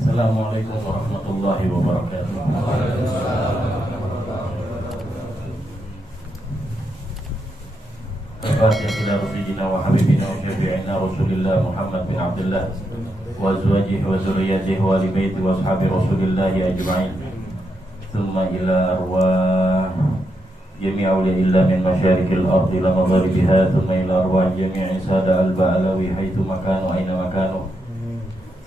Assalamualaikum warahmatullahi wabarakatuh. Al-Fatihah ila Rasulina wa Habibina wa Syafi'ina Rasulillah Muhammad bin Abdullah wa azwajihi wa zurriyyatihi wa ali baiti wa ashabi Rasulillah ajma'in. Thumma ila arwah jami' awliyaillah min masyarikil ardi ila magharibiha, thumma ila arwah jami' sada al-ba'alawi haitsu makanu aina makanu.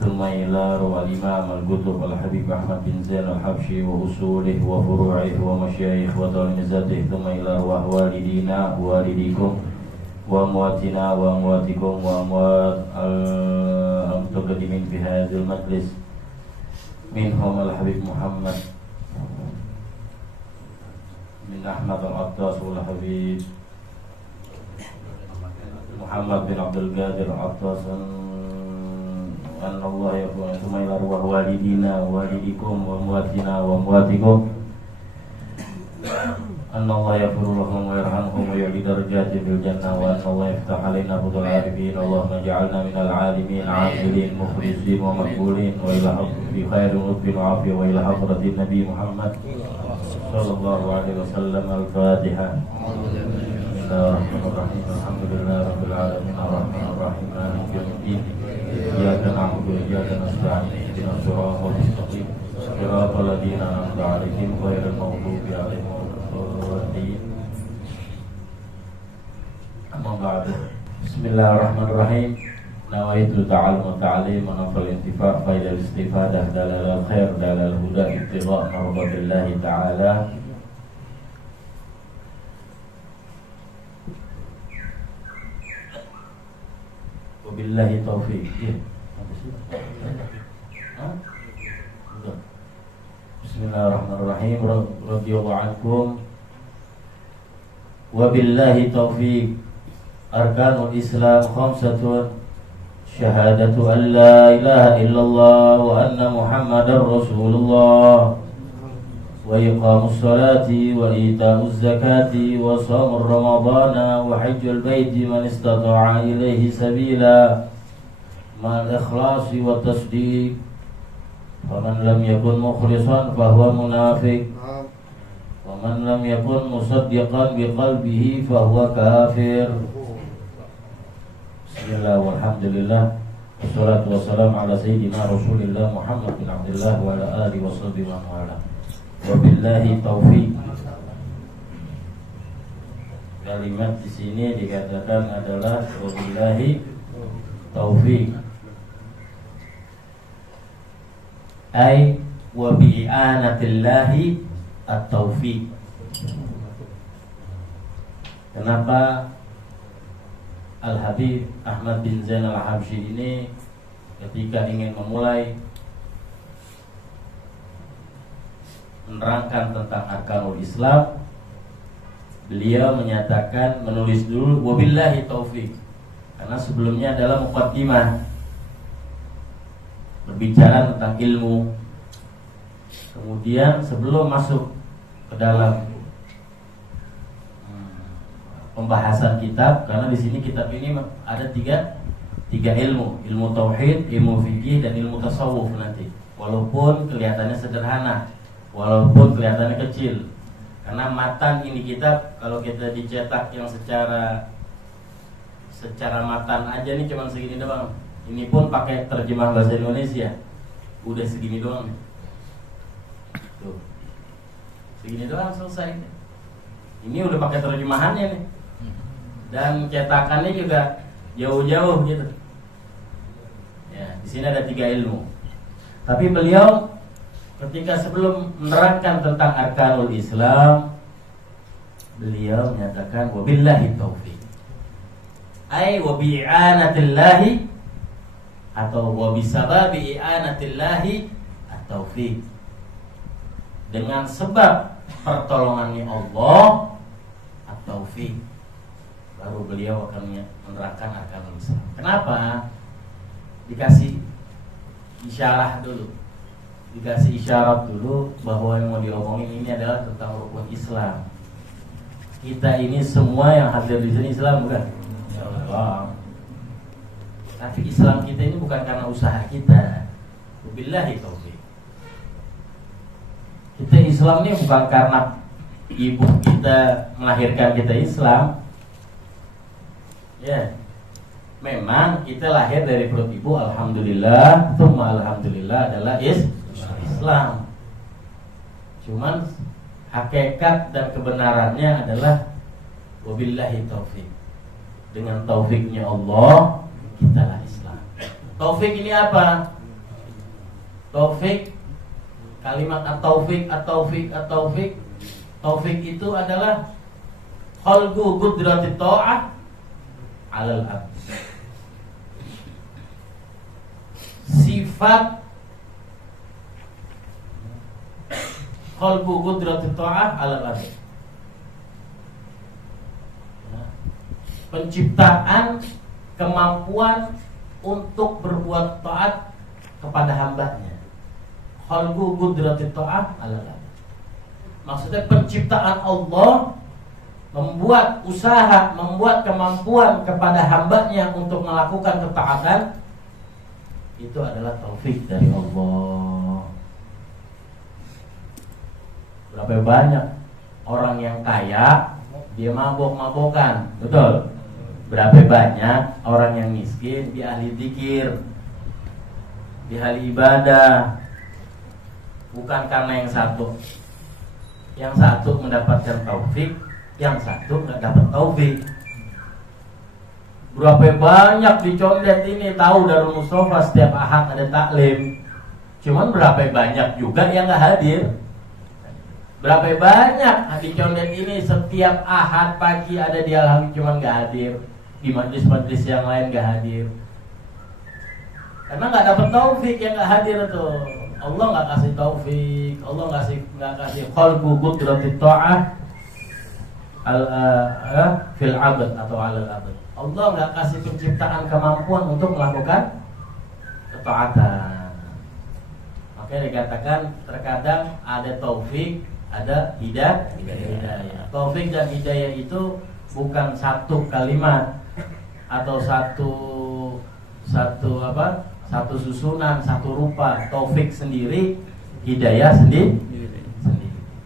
ثم إلى روى الإمام القطب الحبيب أحمد بن زين الحبشي وأصوله وفروعه ومشايخ وتلامذته، ثم إلى روى والدينا والديكم وأمواتنا وأمواتكم وأموات المتقدمين في هذا المجلس، منهم الحبيب محمد بن أحمد العطاس والحبيب محمد بن عبد القادر العطاس، أن الله يقول ثم إلى أرواح والدينا ووالديكم وأمواتنا وأمواتكم أن الله يغفر لهم ويرحمهم ويعلي درجاتهم في الجنة، وأن الله يفتح علينا فضل العارفين. اللهم اجعلنا من العالمين عاملين مخلصين ومقبولين وإلى في خير ولطف وعافية وإلى حضرة النبي محمد صلى الله عليه وسلم. الفاتحة. بسم الله الرحمن الرحيم. الحمد لله رب العالمين الرحمن الرحيم مالك يوم الدين إياك نعبد وإياك نستعين اهدنا الصراط المستقيم صراط الذين أنعمت عليهم غير المغضوب عليهم ولا الضالين. أما بعد. بسم الله الرحمن الرحيم. نويت التعلم والتعليم ونفع الانتفاع فإلى الاستفادة دلال الخير دلال الهدى ابتغاء مرضات الله تعالى. Wabillahi taufiq. Bismillahirrahmanirrahim. Radhiyallahu ankum. Wabillahi taufiq. Arkanul Islam khamsatun. Syahadatu an la ilaha illallah wa anna Muhammadar Rasulullah, wa iqamus salati wa ita'uz zakati wa shamur ramadana wa hajjul baiti man istata'a ilaihi sabila ma'al ikhlasi wa tasdiq. Faman lam yakun mukhlisan fahuwa munafiq, wa man lam yakun musaddiqan biqalbihi fahuwa kafir. Bismillah walhamdulillah wassalatu wassalamu ala sayyidina Rasulillah Muhammad bin Abdullah wa ala alihi washabihi wa wala. Wabillahi taufiq. Kalimat di sini dikatakan adalah wabillahi taufiq, ay wa bi'anatillahi at-taufiq. Kenapa Al-Habib Ahmad bin Zain Al-Habsyi ini ketika ingin memulai menerangkan tentang arkanul Islam, beliau menyatakan menulis dulu wabillahi taufik, karena sebelumnya adalah muqaddimah berbicara tentang ilmu. Kemudian sebelum masuk ke dalam pembahasan kitab, karena di sini kitab ini ada tiga ilmu tauhid, ilmu fikih dan ilmu tasawuf nanti. Walaupun kelihatannya sederhana, walaupun kelihatannya kecil, karena matan ini kitab kalau kita dicetak yang secara matan aja nih cuma segini doang. Ini pun pakai terjemah bahasa Indonesia udah segini doang. Tuh, segini doang selesai. Ini udah pakai terjemahannya nih, dan cetakannya juga jauh-jauh gitu. Ya, di sini ada 3 ilmu. Tapi beliau ketika sebelum menerangkan tentang arkanul Islam, beliau menyatakan wabillahi taufiq, ay wa bi'anatillahi atau wa bisababi i'anatillahi at-taufiq, dengan sebab pertolongannya Allah at-taufiq, baru beliau akan menerangkan arkanul Islam. Kenapa? Dikasih isyarat dulu, dikasih isyarat dulu bahwa yang mau diomongin ini adalah tentang rukun Islam. Kita ini semua yang hadir di sini Islam, bukan? Insyaallah. Tapi Islam kita ini bukan karena usaha kita. Wabillahi taufik. Kita Islam ini bukan karena ibu kita melahirkan kita Islam. Ya. Memang kita lahir dari perut ibu, alhamdulillah, tsumma alhamdulillah adalah Islam. Cuman hakikat dan kebenarannya adalah wabillahi taufik. Dengan taufiknya Allah, kitalah Islam. Taufik ini apa? Taufik, kalimat at-taufik, at-taufik, at-taufik. Taufik itu adalah khalqu qudratit ta'ah 'alal abd. Sifat khalqu qudratit ta'ah 'alal abd. Penciptaan kemampuan untuk berbuat taat kepada hambanya. Khalqu qudratit ta'ah 'alal abd. Maksudnya penciptaan Allah membuat usaha, membuat kemampuan kepada hambanya untuk melakukan ketaatan. Itu adalah taufik dari Allah. Berapa banyak orang yang kaya dia mabok-mabokan, betul? Berapa banyak orang yang miskin dia ahli zikir, dia ahli ibadah. Bukan karena yang satu mendapatkan taufik, yang satu nggak dapat taufik. Berapa banyak di Condet ini tahu Darul Mustafa setiap Ahad ada taklim, cuman berapa banyak juga yang nggak hadir. Berapa banyak di Condet ini setiap Ahad pagi ada di Alhamdulillah cuman nggak hadir, di majlis-majlis yang lain nggak hadir, karena nggak dapat taufik. Yang nggak hadir tuh Allah nggak kasih taufik, Allah nggak kasih khalqu qudratit ta'ah fil abad atau alal abad. Allah nggak kasih penciptaan kemampuan untuk melakukan ketaatan. Makanya dikatakan terkadang ada taufik, ada hidayah. Taufik dan hidayah itu bukan satu kalimat atau satu susunan, satu rupa. Taufik sendiri, hidayah sendiri.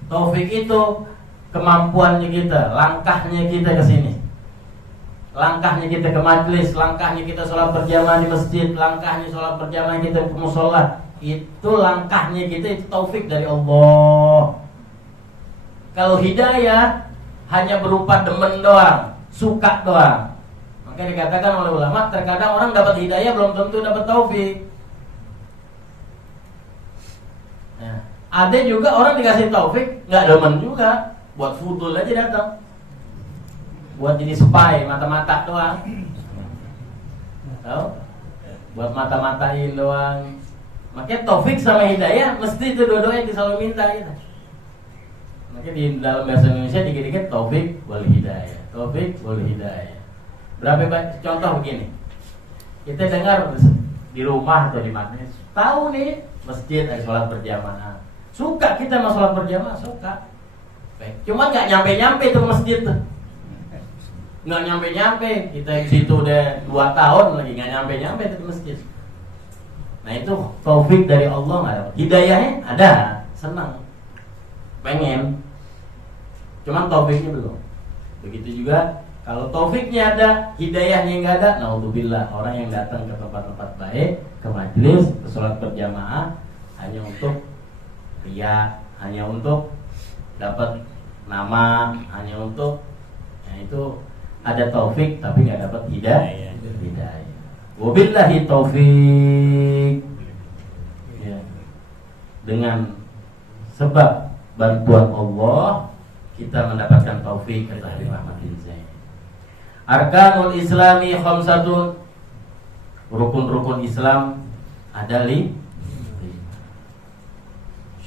Taufik itu kemampuannya kita, langkahnya kita ke sini, langkahnya kita ke majlis, langkahnya kita sholat berjamaah di masjid, langkahnya sholat berjamaah kita ke musola. Itu langkahnya kita, itu taufik dari Allah. Kalau hidayah hanya berupa demen doang, suka doang. Maka dikatakan oleh ulama, terkadang orang dapat hidayah belum tentu dapat taufik. Nah, ada juga orang dikasih taufik nggak demen juga, buat fudul aja datang, buat jadi spy, mata-mata doang. Tahu? Buat mata-matain doang. Makanya taufik sama hidayah mesti itu dua-duanya selalu minta kita. Makanya di dalam bahasa Indonesia dikit-dikit taufik wal hidayah, taufik wal hidayah. Berapa banyak contoh begini? Kita dengar di rumah atau di mana, tahu nih masjid ada sholat berjamaah, suka kita mau sholat berjamaah, suka. Cuma nggak nyampe-nyampe tuh masjid tuh, nggak nyampe-nyampe. Kita di situ udah 2 tahun lagi nggak nyampe-nyampe tuh masjid. Nah itu taufik dari Allah nggak ada. Hidayahnya ada, senang, pengen, cuman taufiknya belum. Begitu juga kalau taufiknya ada, hidayahnya nggak ada, naudzubillah, orang yang datang ke tempat-tempat baik, ke majelis, ke sholat berjamaah hanya untuk riya, hanya untuk dapat nama, hanya untuk, ya itu ada taufik tapi nggak dapat hidayah. Wabillahi taufik. Ya. Dengan sebab bantuan Allah kita mendapatkan taufik kata Habib Ahmad bin Zaid. Arkanul Islami khamsatun. Rukun-rukun Islam ada 5.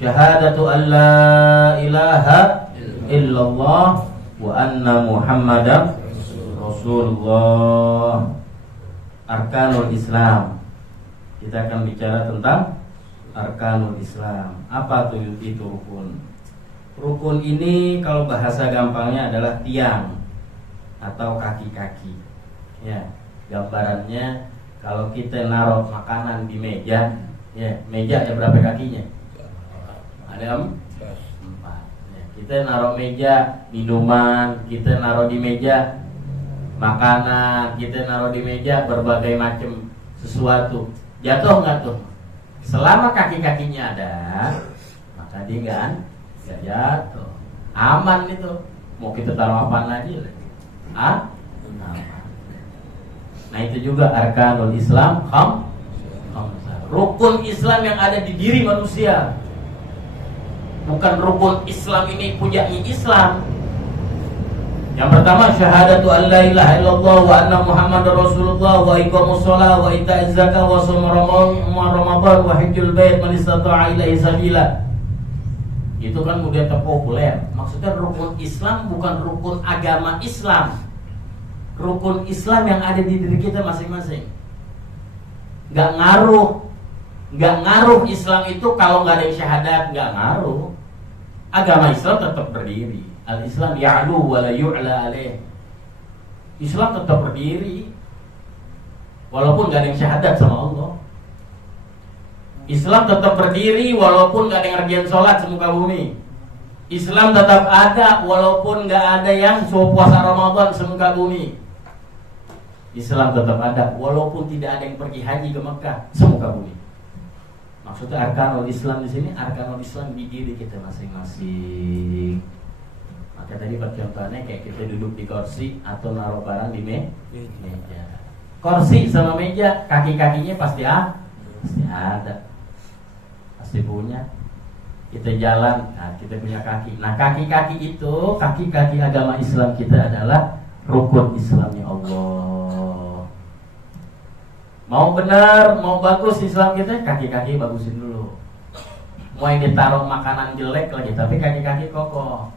Syahadatu an la ilaha illallah wa anna Muhammadan Rasulullah. Arkanul Islam. Kita akan bicara tentang Arkanul Islam. Apa itu rukun? Rukun ini kalau bahasa gampangnya adalah tiang atau kaki-kaki. Ya, gambarannya kalau kita naruh makanan di meja, Ya, meja ada berapa kakinya? Ada 4. Ya, kita naruh meja minuman, kita naruh di meja makanan, kita naruh di meja berbagai macam sesuatu. Jatuh nggak tuh? Selama kaki-kakinya ada, maka dia nggak jatuh. Aman itu. Mau kita taruh apaan lagi? Aman. Nah itu juga arkanul Islam rukun Islam yang ada di diri manusia. Bukan rukun Islam ini punyanya Islam. Yang pertama syahadatu an la ilaha illallah wa anna Muhammadar Rasulullah wa iqamus shalah wa ita'iz zakah wa shaum Ramadan wa hajjul bait man istata'a ilaihi sabila. Itu kan udah terpopuler. Maksudnya rukun Islam bukan rukun agama Islam. Rukun Islam yang ada di diri kita masing-masing. Gak ngaruh Islam itu kalau gak ada yang syahadat, gak ngaruh. Agama Islam tetap berdiri. Al-Islam ya'lu wa la yu'la alaih. Islam tetap berdiri walaupun gak ada yang syahadat sama Allah. Islam tetap berdiri walaupun gak ada yang ngerjain sholat semuka bumi. Islam tetap ada walaupun gak ada yang puasa Ramadan semuka bumi. Islam tetap ada walaupun tidak ada yang pergi haji ke Mekah semuka bumi. Maksudnya arkanul Islam di sini, arkanul Islam di diri kita masing-masing. Maka tadi percontohannya kayak kita duduk di kursi atau naruh barang di meja. Kursi sama meja, kaki-kakinya pasti ada. Pasti punya. Kita jalan, nah kita punya kaki. Nah kaki-kaki itu, kaki-kaki agama Islam kita adalah rukun Islamnya Allah. Mau benar, mau bagus Islam kita, kaki-kaki bagusin dulu. Mau yang ditaruh makanan jelek lagi, tapi kaki-kaki kokoh.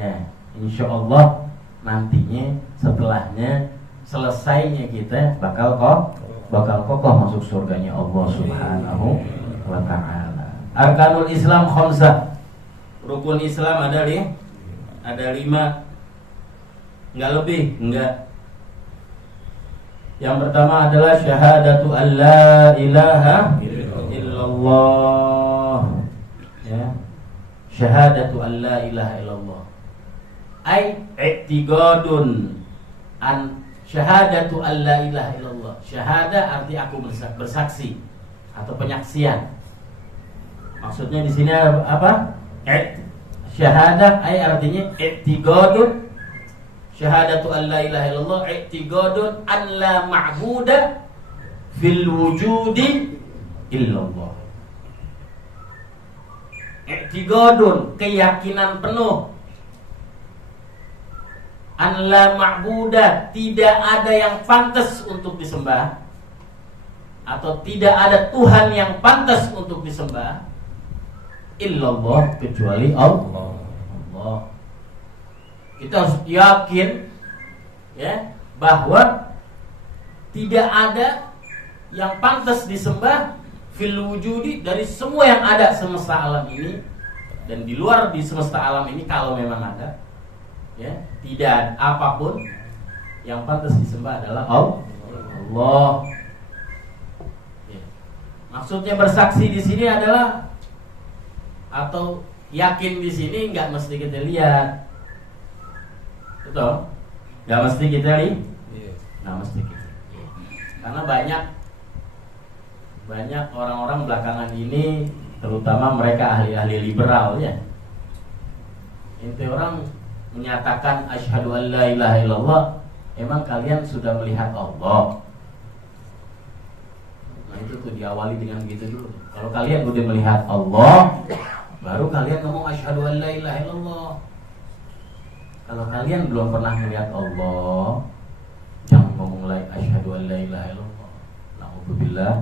Ya, insya Allah nantinya setelahnya selesainya kita bakal kokoh masuk surganya Allah Subhanahu wa ta'ala. Arkanul Islam khamsah. Rukun Islam ada 5. Enggak lebih, enggak. Yang pertama adalah syahadatu an la ilaha illallah. Ya. Syahadatu an la ilaha illallah. Ai i'tiqadun an syahadatu an la ilaha illallah. Syahada arti aku bersaksi atau penyaksian. Maksudnya di sini apa? Syahadah ai artinya i'tiqadun. Syahadatu an la ilaha illallah i'tiqadun an la ma'buda fil wujudi illallah. I'tiqadun keyakinan penuh an la ma'buda tidak ada yang pantas untuk disembah atau tidak ada Tuhan yang pantas untuk disembah illallah kecuali Allah. Kita harus yakin ya bahwa tidak ada yang pantas disembah fil wujudi dari semua yang ada semesta alam ini dan di luar di semesta alam ini kalau memang ada ya tidak apapun yang pantas disembah adalah Allah. Ya. Maksudnya bersaksi di sini adalah atau yakin di sini nggak mesti kita lihat. Betul? Gak mesti kita Gak mesti kita. Karena banyak orang-orang belakangan ini, terutama mereka ahli-ahli liberal ya. Inti orang menyatakan asyhadu an la ilaha illallah, emang kalian sudah melihat Allah? Nah itu tuh diawali dengan gitu dulu. Kalau kalian udah melihat Allah, baru kalian ngomong asyhadu an la ilaha illallah. Kalau kalian belum pernah melihat Allah, jangan ngomong lagi asyhadu an la ilaha illallah. Na'udzubillah.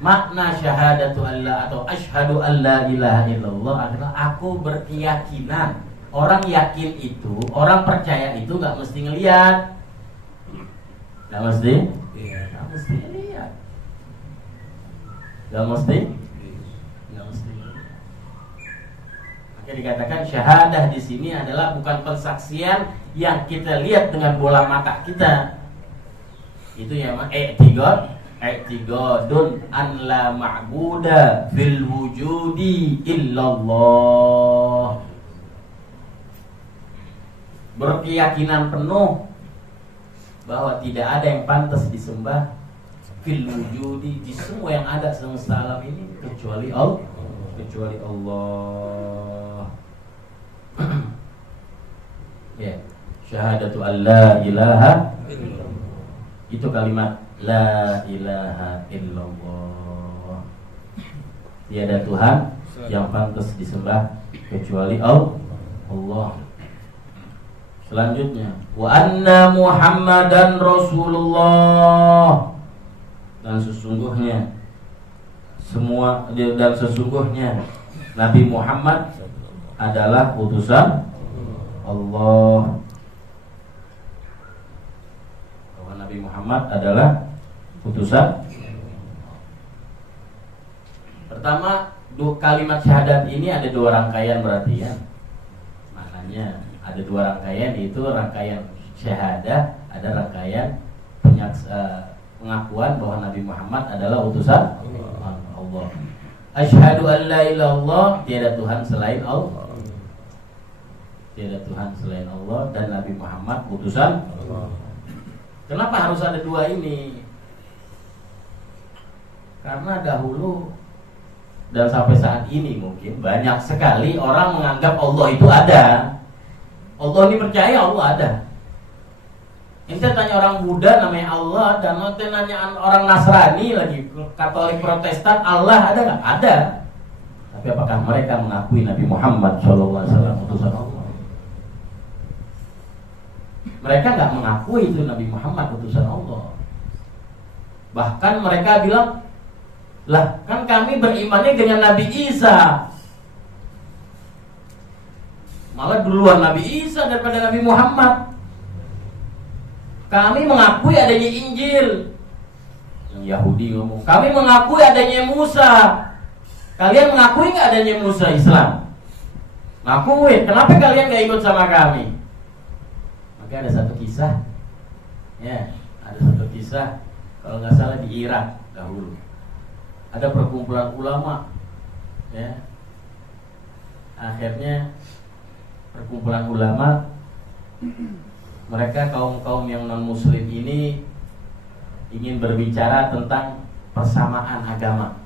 Makna syahadatu Allah atau asyhadu an la ilaha illallah adalah aku berkeyakinan. Orang yakin itu, orang percaya itu gak mesti ngelihat. Gak mesti? Gak mesti lihat. Gak mesti? Dikatakan syahadah di sini adalah bukan persaksian yang kita lihat dengan bola mata kita. Itu ya i'tiqad i'tiqadun an la ma'buda fil wujudi illallah. Berkeyakinan penuh bahwa tidak ada yang pantas disembah fil wujudi, di semua yang ada semesta alam ini kecuali Allah. Ya, syahadatu an la ilaha itu kalimat la ilaha illallah. Tiada Tuhan yang pantas disembah kecuali Allah. Selanjutnya, wa anna Muhammadan Rasulullah, dan sesungguhnya Nabi Muhammad adalah utusan Allah. Bahwa Nabi Muhammad adalah utusan. Pertama, kalimat syahadat ini ada dua rangkaian berarti ya. Maknanya ada dua rangkaian, yaitu rangkaian syahadah, ada rangkaian pengakuan bahwa Nabi Muhammad adalah utusan Allah. Asyhadu an la ilaha illallah, tiada Tuhan selain Allah. Tiada Tuhan selain Allah, dan Nabi Muhammad utusan Allah. Kenapa harus ada dua ini? Karena dahulu dan sampai saat ini mungkin banyak sekali orang menganggap Allah itu ada. Allah ini percaya Allah ada. Ente tanya orang Buddha namanya Allah, dan ente nanya orang Nasrani lagi, Katolik Protestan, Allah ada nggak? Ada. Tapi apakah mereka mengakui Nabi Muhammad SAW utusan Allah? Mereka nggak mengakui itu Nabi Muhammad utusan Allah. Bahkan mereka bilang, lah kan kami berimannya dengan Nabi Isa. Malah duluan Nabi Isa daripada Nabi Muhammad. Kami mengakui adanya Injil. Yang Yahudi ngomong, kami mengakui adanya Musa. Kalian mengakui nggak adanya Musa Islam? Ngakui. Kenapa kalian nggak ikut sama kami? Maka ada satu kisah. Ya, ada satu kisah. Kalau nggak salah di Irak dahulu. Ada perkumpulan ulama. Ya. Akhirnya perkumpulan ulama, mereka kaum-kaum yang non-muslim ini ingin berbicara tentang persamaan agama.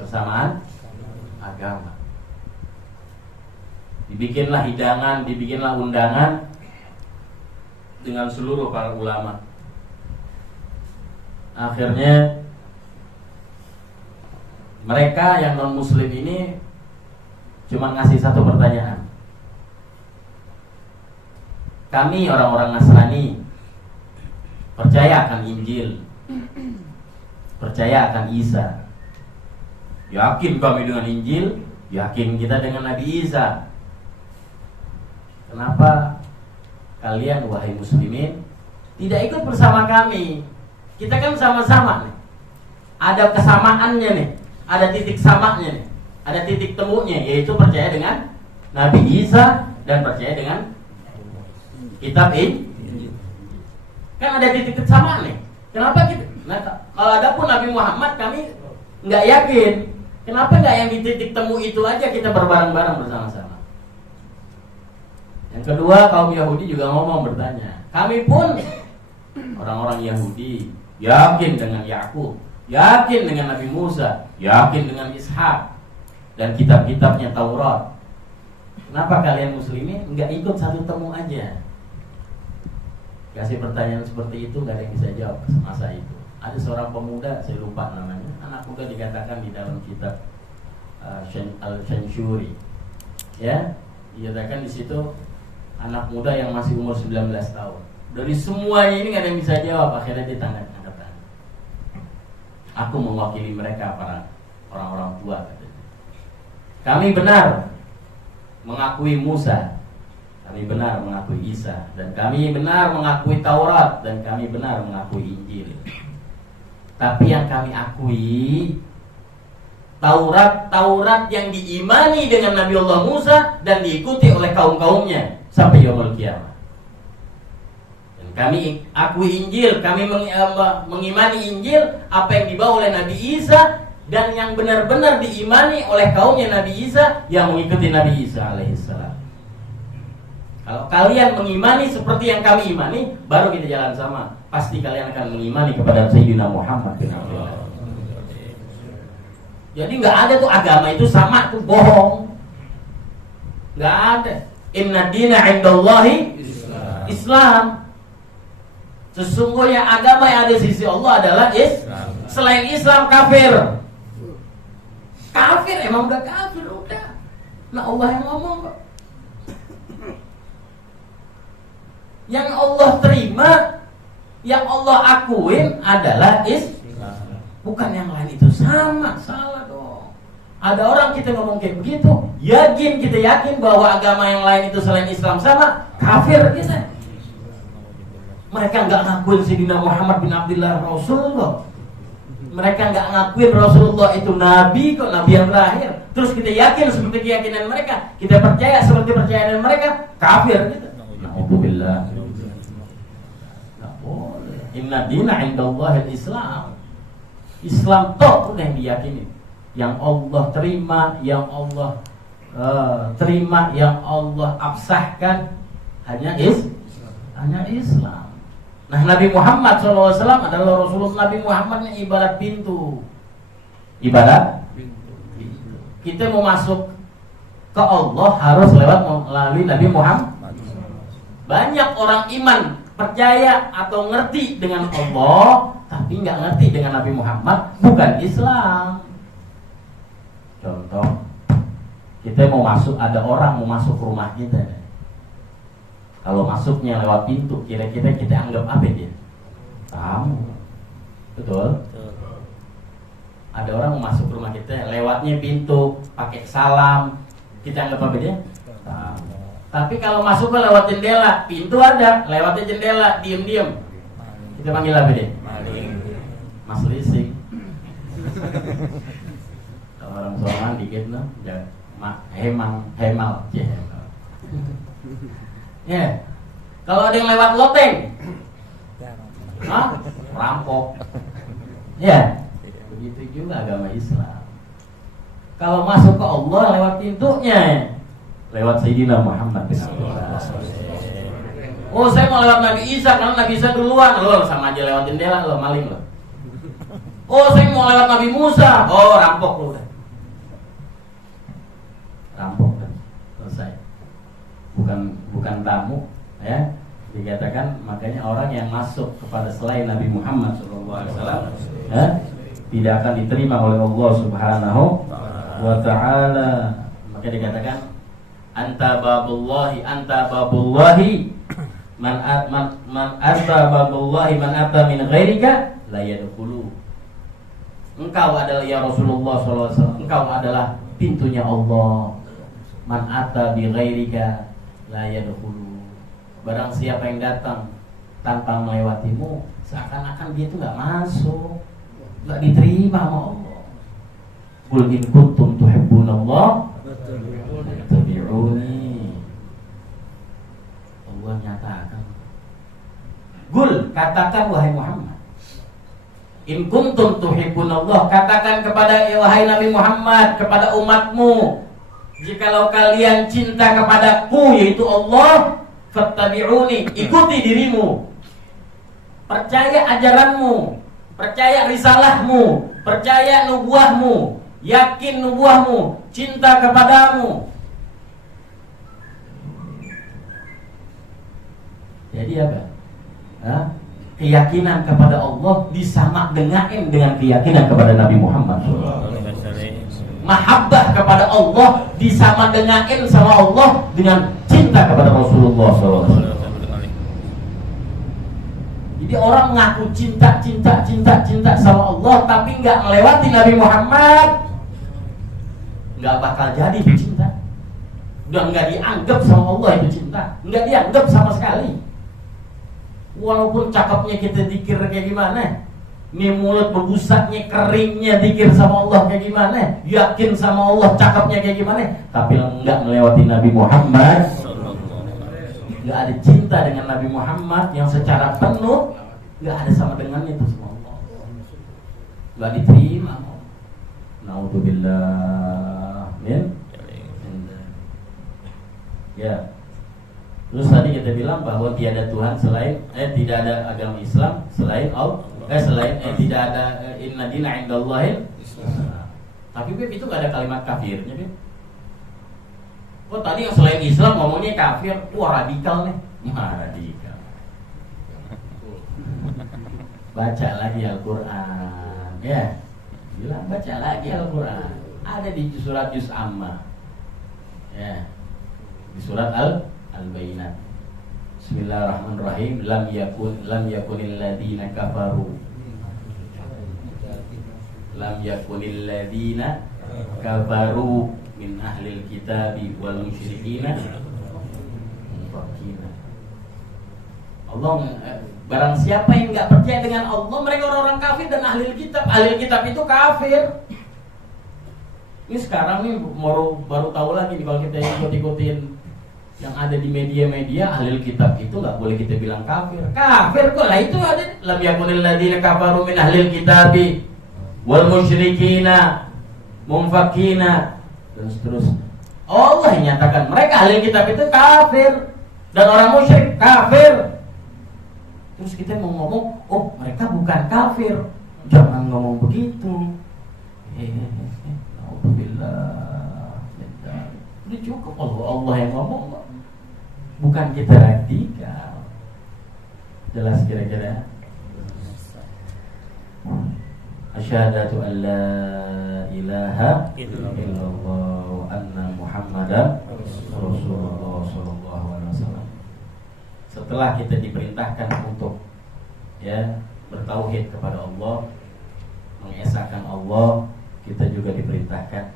Persamaan agama. Dibikinlah hidangan, dibikinlah undangan dengan seluruh para ulama. Akhirnya mereka yang non-muslim ini cuma ngasih satu pertanyaan. Kami orang-orang Nasrani percaya akan Injil, percaya akan Isa. Yakin kami dengan Injil, yakin kita dengan Nabi Isa. Kenapa kalian wahai muslimin tidak ikut bersama kami? Kita kan sama-sama nih. Ada kesamaannya nih, ada titik samanya nih, ada titik temunya, yaitu percaya dengan Nabi Isa dan percaya dengan kitab ini. Kan ada titik kesamaan nih. Kenapa kita? Nah, kalau ada pun Nabi Muhammad kami nggak yakin. Kenapa nggak yang di titik temu itu aja kita berbareng-bareng bersama-sama? Yang kedua, kaum Yahudi juga ngomong, bertanya. Kami pun orang-orang Yahudi yakin dengan Yakub, yakin dengan Nabi Musa, yakin dengan Ishak dan kitab-kitabnya Taurat. Kenapa kalian muslimin nggak ikut satu temu aja? Kasih pertanyaan seperti itu, gak ada yang bisa jawab semasa itu. Ada seorang pemuda, saya lupa namanya, anak muda dikatakan di dalam kitab Al-Shanshuri. Ya, dikatakan di situ anak muda yang masih umur 19 tahun. Dari semuanya ini gak ada yang bisa jawab. Akhirnya dia tanya, aku mewakili mereka, para orang-orang tua, katanya. Kami benar mengakui Musa, kami benar mengakui Isa, dan kami benar mengakui Taurat, dan kami benar mengakui Injil. Tapi yang kami akui Taurat yang diimani dengan Nabi Allah Musa dan diikuti oleh kaum-kaumnya sampai yaumul kiamah. Dan Kami akui Injil, kami mengimani Injil, apa yang dibawa oleh Nabi Isa, dan yang benar-benar diimani oleh kaumnya Nabi Isa yang mengikuti Nabi Isa alaihissalam. Kalau kalian mengimani seperti yang kami imani, baru kita jalan sama. Pasti kalian akan mengimani kepada Sayyidina Muhammad bin Abdullah. Jadi nggak ada tuh agama itu sama tuh bohong. Nggak ada. Inna dina indallahi Islam. Sesungguhnya agama yang ada di sisi Allah adalah Islam. Selain Islam kafir. Kafir emang udah kafir udah. Nah Allah yang ngomong kok. Yang Allah terima, yang Allah akuin adalah Islam. Bukan yang lain itu sama, salah dong. Ada orang kita ngomong kayak begitu, kita yakin bahwa agama yang lain itu selain Islam sama, kafir kita. Mereka nggak ngakuin Sayyidina Muhammad bin Abdullah Rasulullah. Mereka nggak ngakuin Rasulullah itu Nabi kok, Nabi yang terakhir. Terus kita yakin seperti keyakinan mereka, kita percaya seperti percayaan mereka, kafir kita. Alhamdulillah. Nggak boleh. Inna dina indallahi Islam. Islam toh udah yang diyakini, yang Allah terima, yang Allah terima, yang Allah absahkan hanya Islam. Nah Nabi Muhammad SAW adalah Rasulullah. Nabi Muhammad yang ibarat pintu. Ibarat pintu. Kita mau masuk ke Allah harus lewat melalui Nabi Muhammad. Banyak orang iman, percaya atau ngerti dengan Allah, tapi nggak ngerti dengan Nabi Muhammad, bukan Islam. Contoh, kita mau masuk, ada orang mau masuk ke rumah kita. Kalau masuknya lewat pintu, kira-kira kita anggap apa dia? Tamu. Betul? Ada orang mau masuk ke rumah kita, lewatnya pintu, pakai salam, kita anggap apa dia? Tamu. Tapi kalau masuknya lewat jendela, pintu ada, lewatnya jendela, diem-diem, kita panggil apa dia? Mas Lising. Kalau orang Soman dikit no, ya hemal. Ya, kalau ada yang lewat loteng, rampok. Ya, begitu juga agama Islam. Kalau masuk ke Allah lewat pintunya, lewat Sayyidina Muhammad bin Abdullah. Oh, saya mau lewat Nabi Isa karena Nabi Isa duluan. Lo sama aja lewat jendela, lo maling lo. Oh, saya mau lewat Nabi Musa. Oh, rampok lo udah. Rampok kan, selesai. Bukan tamu, ya. Dikatakan makanya orang yang masuk kepada selain Nabi Muhammad SAW, ya, tidak akan diterima oleh Allah Subhanahu wa Ta'ala. Maka dikatakan anta babullahi man ata babullahi man ata min ghairika la yadkhulu. Engkau adalah ya Rasulullah SAW, engkau adalah pintunya Allah. Man ata bi ghairika la yadkhulu. Barang siapa yang datang tanpa melewatimu, seakan-akan dia itu nggak masuk, nggak diterima sama Allah. Qul in kuntum tuhibbunallah fattabi'uni. Allah nyatakan. Qul, katakan wahai Muhammad. In kuntum tuhibbunallah, katakan kepada wahai Nabi Muhammad, kepada umatmu, jikalau kalian cinta kepadaku yaitu Allah, fattabi'uni, ikuti dirimu, percaya ajaranmu, percaya risalahmu, percaya nubuahmu, yakin nubuahmu, cinta kepadamu. Jadi apa? Keyakinan kepada Allah disamak dengan keyakinan kepada Nabi Muhammad. Mahabbah kepada Allah disama dengain sama Allah dengan cinta kepada Rasulullah SAW. Jadi orang mengaku cinta sama Allah, tapi nggak melewati Nabi Muhammad, nggak bakal jadi itu cinta. Udah nggak dianggap sama Allah itu cinta, nggak dianggap sama sekali. Walaupun cakepnya kita dikir kayak gimana, nih mulut berbusaknya, keringnya dikir sama Allah kayak gimana, yakin sama Allah, cakepnya kayak gimana, tapi enggak melewati Nabi Muhammad, nggak ada cinta dengan Nabi Muhammad yang secara penuh, nggak ada sama dengannya itu semua Allah. Nggak diterima. Naudzubillah min. Ya. Terus tadi kita bilang bahwa tiada Tuhan selain tidak ada agama Islam selain Allah. Tidak ada inna dina indallahil Islam. Tapi Beb itu gak ada kalimat kafirnya Beb. Kok tadi yang selain Islam ngomongnya kafir? Wah radikal nih. Radikal. Baca lagi Al-Quran. Ya, bilang baca lagi Al-Quran. Ada di surat Juz Amma. Ya, di surat Al-Bayyinat. Bismillahirrahmanirrahim. Lam yakunil ladina kafaru. Lam yakunil ladina kafaru min ahlil kitabi wal musyrikina munfakina. Allah barang siapa yang enggak percaya dengan Allah, mereka orang-orang kafir dan ahlil kitab. Ahlil kitab itu kafir. Ini sekarang nih baru tahu lagi nih, kalau kita ikut-ikutin yang ada di media-media, ahlil kitab itu nggak boleh kita bilang kafir. Kafir kok lah, itu ada lam yakunil ladina kafaru min ahlil kitabi wal musyrikina munfakina dan seterusnya. Allah yang nyatakan mereka ahlil kitab itu kafir dan orang musyrik kafir. Terus kita mau ngomong, oh mereka bukan kafir, jangan ngomong begitu. Alhamdulillah, udah cukup. Allah yang ngomong, bukan kita radikal. Jelas kira-kira? Asyhadu an la ilaha illallah wa anna Muhammadan Rasulullah sallallahu alaihi wasallam. Setelah kita diperintahkan untuk bertauhid kepada Allah, mengesahkan Allah, kita juga diperintahkan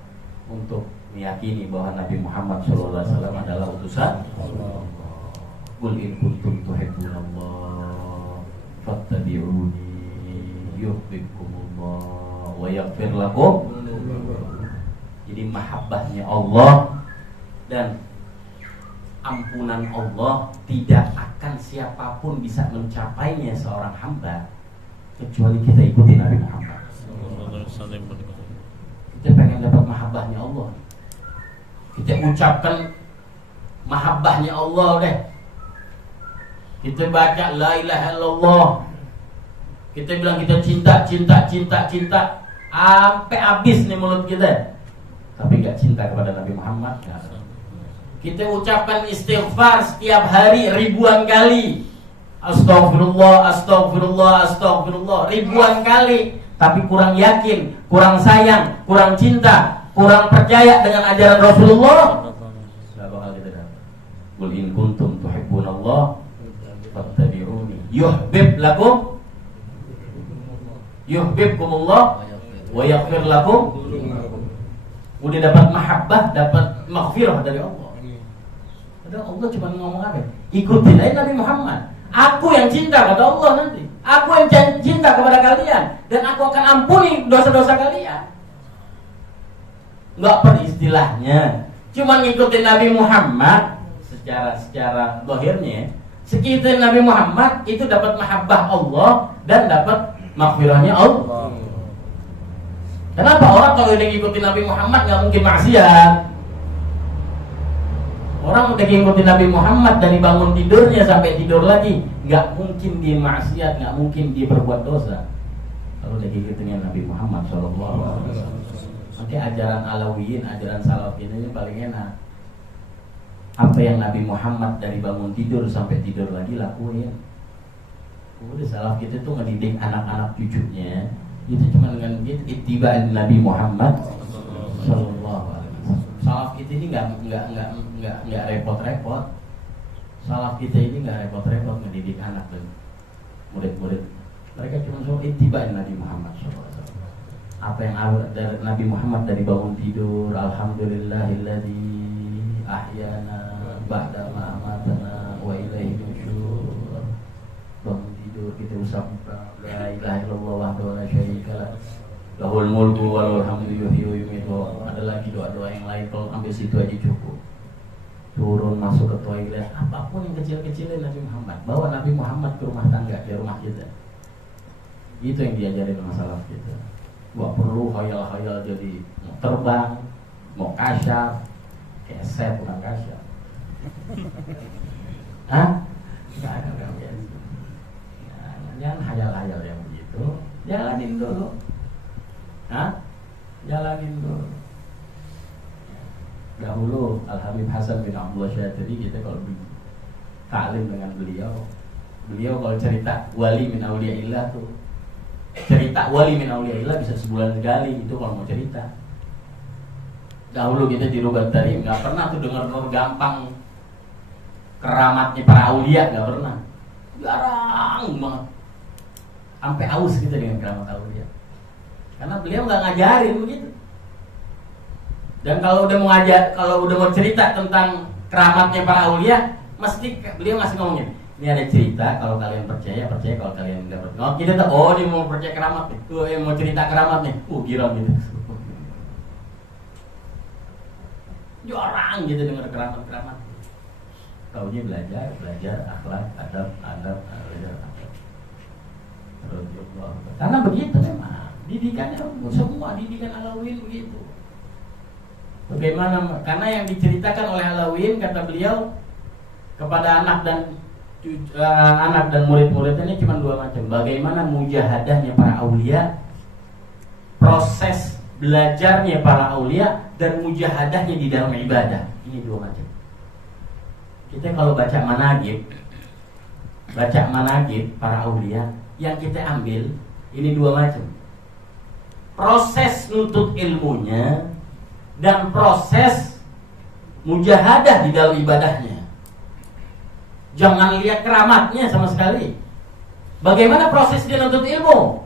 untuk meyakini bahwa Nabi Muhammad sallallahu alaihi wasallam adalah utusan Allah. Qul in kuntum tuhibbunallah fattabi'uni yuhibbukumullah wa yaghfir lakum. Jadi mahabbahnya Allah dan ampunan Allah tidak akan siapapun bisa mencapainya seorang hamba kecuali kita ikuti Nabi Muhammad. Kita pengen dapat mahabbahnya Allah, kita ucapkan mahabbahnya Allah deh. Kita baca la ilaha illallah, kita bilang kita cinta sampai habis nih mulut kita, tapi gak cinta kepada Nabi Muhammad. Kita ucapkan istighfar setiap hari ribuan kali, astagfirullah, astagfirullah, astagfirullah ribuan kali, tapi kurang yakin, kurang sayang, kurang cinta, kurang percaya dengan ajaran Rasulullah, gak bakal kita dapat. Qul in kuntum tuhibbunallah fattabi'uni yuhibbukumullah wa yaghfir lakum. Udah dapat mahabbah, dapat maghfirah dari Allah. Padahal Allah cuma ngomong apa? Ikutin aja Nabi Muhammad. Aku yang cinta kepada Allah nanti. Aku yang cinta kepada kalian dan aku akan ampuni dosa-dosa kalian. Enggak per istilahnya, cuma ngikutin Nabi Muhammad secara zahirnya. Sekitar Nabi Muhammad itu dapat mahabbah Allah dan dapat maghfirahnya Allah. Kenapa orang kalau udah ngikutin Nabi Muhammad nggak mungkin maksiat? Orang udah ngikutin Nabi Muhammad dari bangun tidurnya sampai tidur lagi, nggak mungkin dia maksiat, nggak mungkin dia berbuat dosa. Kalau udah ngikutin Nabi Muhammad Shallallahu Alaihi Wasallam. Makanya ajaran Alawiyin, ajaran Salafin ini paling enak. Apa yang Nabi Muhammad dari bangun tidur sampai tidur lagi lakuin. Udah salaf kita tuh ngedidik anak-anak cucunya itu cuma dengan ittiba Nabi Muhammad sallallahu alaihi wasallam. Salaf kita ini enggak repot-repot. Salaf kita ini enggak repot-repot ngedidik anak dan murid-murid. Mereka cuma suruh ittiba Nabi Muhammad sallallahu alaihi wasallam. Apa yang dari Nabi Muhammad dari bangun tidur, alhamdulillahilladzi ahyana ba'da ma amatana wa ilaihi nusyur. Bangun tidur kita usap la ilaha illallah wahdahu la syarika lah, lahul mulku wa lahul hamdu yuhyi wa yumiitu. Ada lagi doa-doa yang lain, kalau sampai situ aja cukup. Tuh turun masuk ke toilet, apapun yang kecil-kecilin Nabi Muhammad. Bawa Nabi Muhammad ke rumah tangga, ke rumah kita. Itu yang diajarin masalah kita. Gak perlu khayal-khayal jadi mau terbang, mau kasyaf, keset bukan kasyaf. Hah? Gak ada yang biasa. Jangan hayal-hayal yang begitu. Jalanin dulu. Hah? Jalanin dulu. Dahulu Al-Habib Hasan bin Abdullah Syatiri, kita kalau taklim dengan beliau kalau cerita wali min auliyaillah tuh, cerita wali min auliyaillah bisa sebulan sekali itu kalau mau cerita. Dahulu kita di Rubat Tarim nggak pernah tuh dengar gampang keramatnya para aulia, nggak pernah, jarang banget. Sampai aus kita dengan keramat aulia, karena beliau nggak ngajarin begitu. Dan kalau udah mau cerita tentang keramatnya para aulia, mesti beliau ngasih ngomongin, ini ada cerita, kalau kalian percaya, kalau kalian tidak percaya. Kita tahu, dia mau percaya keramat nih, yang mau cerita keramatnya, girang gitu. Jarang gitu dengar keramat. Taunya belajar akhlak, adab, belajar akhlak. Karena begitu memang didikannya semua didikan Alawiyyin begitu. Bagaimana? Karena yang diceritakan oleh Alawiyyin, kata beliau, kepada anak dan murid-muridnya ini cuma dua macam. Bagaimana mujahadahnya para aulia, proses belajarnya para aulia, dan mujahadahnya di dalam ibadah. Ini dua macam. Kita kalau baca manaqib para aulia, yang kita ambil ini dua macam. Proses nuntut ilmunya dan proses mujahadah di dalam ibadahnya. Jangan lihat keramatnya sama sekali. Bagaimana proses dia nuntut ilmu?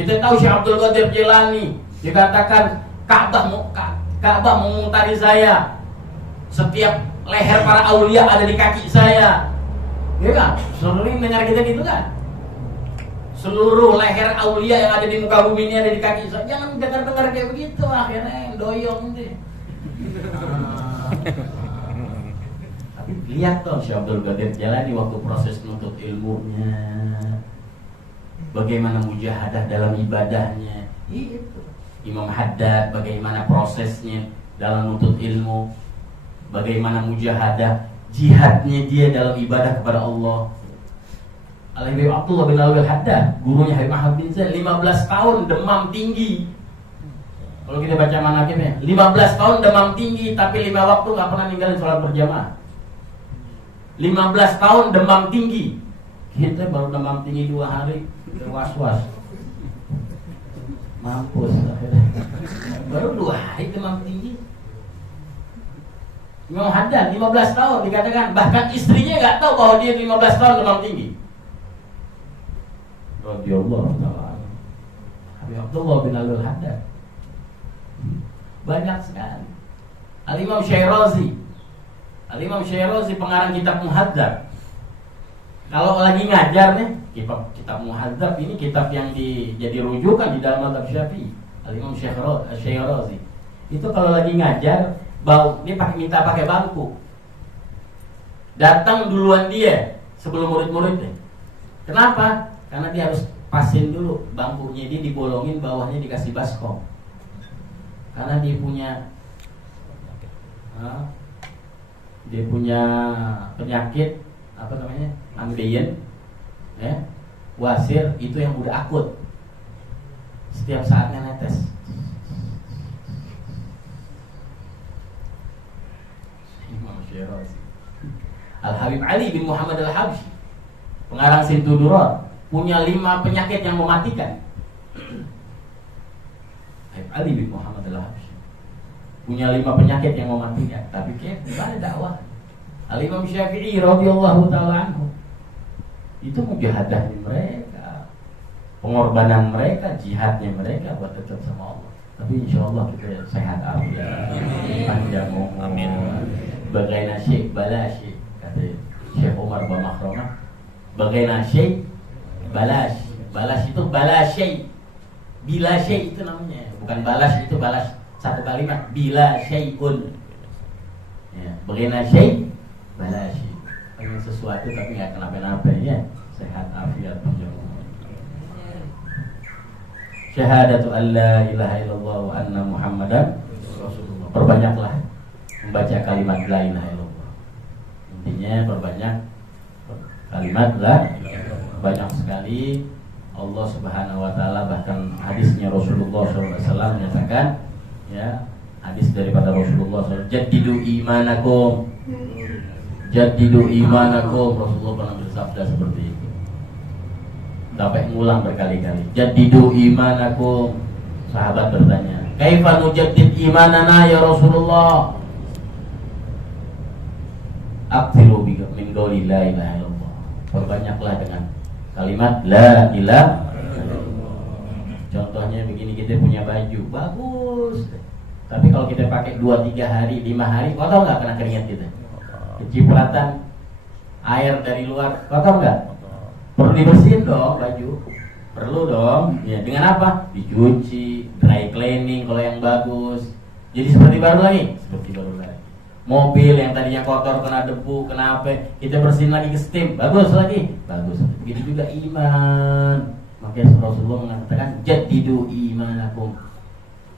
Kita tahu Syekh Abdul Qadir Jilani dikatakan Ka'bah mengutari saya. Setiap leher para aulia ada di kaki saya. Ya kan? Sering dengar kita gitu kan? Seluruh leher aulia yang ada di muka bumi ini ada di kaki saya. Jangan dengar-dengar kayak begitu, akhirnya doyong deh. Tapi lihat dong Syekh Abdul Qadir Jilani waktu proses menuntut ilmunya, bagaimana mujahadah dalam ibadahnya. Itu Imam Haddad, bagaimana prosesnya dalam menuntut ilmu, bagaimana mujahadah jihadnya dia dalam ibadah kepada Allah. Al-Habib Abdullah bin Alwi Al-Haddad, gurunya Habib Ahmad bin Zain, 15 tahun demam tinggi. Kalau kita baca manaqibnya, 15 tahun demam tinggi, tapi 5 waktu gak pernah ninggalin sholat berjamaah. 15 tahun demam tinggi. Kita baru demam tinggi 2 hari, udah was-was. Mampus. Baru 2 hari demam tinggi. Imam Haddad 15 tahun dikatakan, bahkan istrinya gak tahu bahwa dia 15 tahun demam tinggi. Radhiyallahu ta'ala Habib Abdullah bin Alwi Al-Haddad. Banyak sekali. Al-Imam Syirazi pengarang kitab Muhadzab. Kalau lagi ngajar nih, kitab Muhadzab ini kitab yang jadi rujukan di dalam mazhab Syafi'i. Al-Imam Syirazi itu kalau lagi ngajar, dia minta pakai bangku. Datang duluan dia sebelum murid-muridnya. Kenapa? Karena dia harus pasin dulu bangkunya, dia dibolongin, bawahnya dikasih baskom. Karena dia punya penyakit apa namanya, ambeien, ya, wasir, itu yang udah akut. Setiap saatnya netes. Al-Habib Ali bin Muhammad Al-Habsyi, pengarang Sintu Durar, punya 5 penyakit yang mematikan. Ali bin Muhammad Al-Habsyi punya 5 penyakit yang mematikan, tapi gimana dakwah? Al-Imam Syafi'i radhiyallahu ta'ala anhu, itu mujahadahnya mereka, pengorbanan mereka, jihadnya mereka buat tetap sama Allah. Tapi insyaallah kita sehat afiat, panjang umur. Amin. Bagaina syekh bala syekh, kata Syekh Umar bin Makhrumah. Bagaina syekh balas itu balasyai, bila syai itu namanya, bukan balas itu balas satu kalimat, bila syai'un. Ya, bagaimana syai balashi. Pengen sesuatu tapi nggak kenapa-napa ya. Sehat afiat panjang. Syahadatu an la ilaha illallah wa anna Muhammadan Rasulullah. Perbanyaklah membaca kalimat la ilaha illallah. Intinya perbanyak kalimat la. Banyak sekali Allah Subhanahu wa taala, bahkan hadisnya Rasulullah SAW menyatakan, ya, hadis daripada Rasulullah SAW, jaddidu imanakum. Jaddidu imanakum. Rasulullah pernah bersabda seperti itu. Sampai ngulang berkali-kali. Jaddidu imanakum. Sahabat bertanya, kaifa nujaddid imanana ya Rasulullah? Aktsiru min qouli la ilaha illallah. Perbanyaklah dengan kalimat la ilaha illallah. Contohnya begini, kita punya baju bagus, tapi kalau kita pakai 2-3 hari, 5 hari, kotor nggak kena keringat kita? Kecipratan air dari luar, kotor nggak? Perlu dibersihin dong baju, perlu dong. Ya, dengan apa? Dicuci, dry cleaning kalau yang bagus. Jadi seperti baru lagi, seperti baru lagi. Mobil yang tadinya kotor, kena debu, kena apa, kita bersihin lagi ke steam, bagus lagi, bagus. Begitu juga iman. Makanya Rasulullah mengatakan jaddidu imanakum.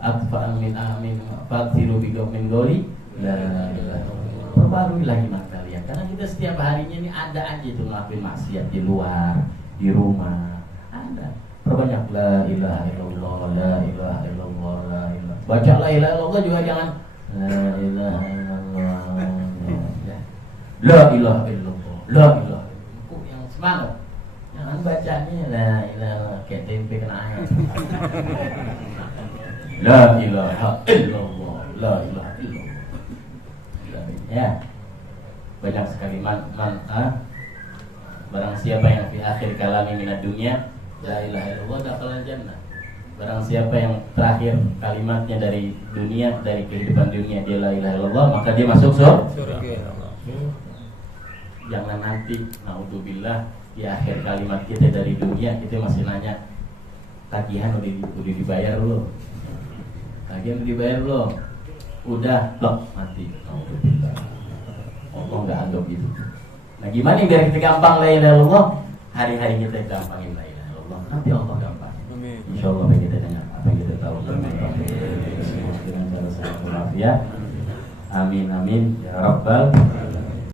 Atfa amin amin fatsiru bikum min qouli la ilaha illallah. Perbarilah iman kalian, karena kita setiap harinya ini ada aja itu ngelakuin maksiat di luar, di rumah. Ada. Perbanyak la ilaha illallah, la ilaha illallah, la ilaha. Baca la ilaha illallah juga jangan la ilaha illallah. La ilaha illallah, la ilaha. Kok yang semangat. Jangan bacanya la ilaha kayak tempe kena air. La ilaha illallah, la ilaha illallah. Ya, banyak sekali barang siapa yang fi akhir kalami minad dunya la ilaha illallah dakhala jannah. Barang siapa yang terakhir kalimatnya dari dunia, dari kehidupan dunia dia la ilaha illallah, maka dia masuk surga. Jangan nanti naudzubillah di akhir kalimat kita dari dunia kita masih nanya tagihan udah dibayar belum? Tagihan udah dibayar belum? Udah, blok, mati. Allah nggak anggap gitu. Nah, gimana yang biar kita gampang la ilaha illallah? Hari-hari kita gampangin la ilaha illallah. Nanti Allah gampang. Insyaallah apa kita dengar, apa yang kita tahu dengan cara sehat walafiat. Amin amin ya rabbal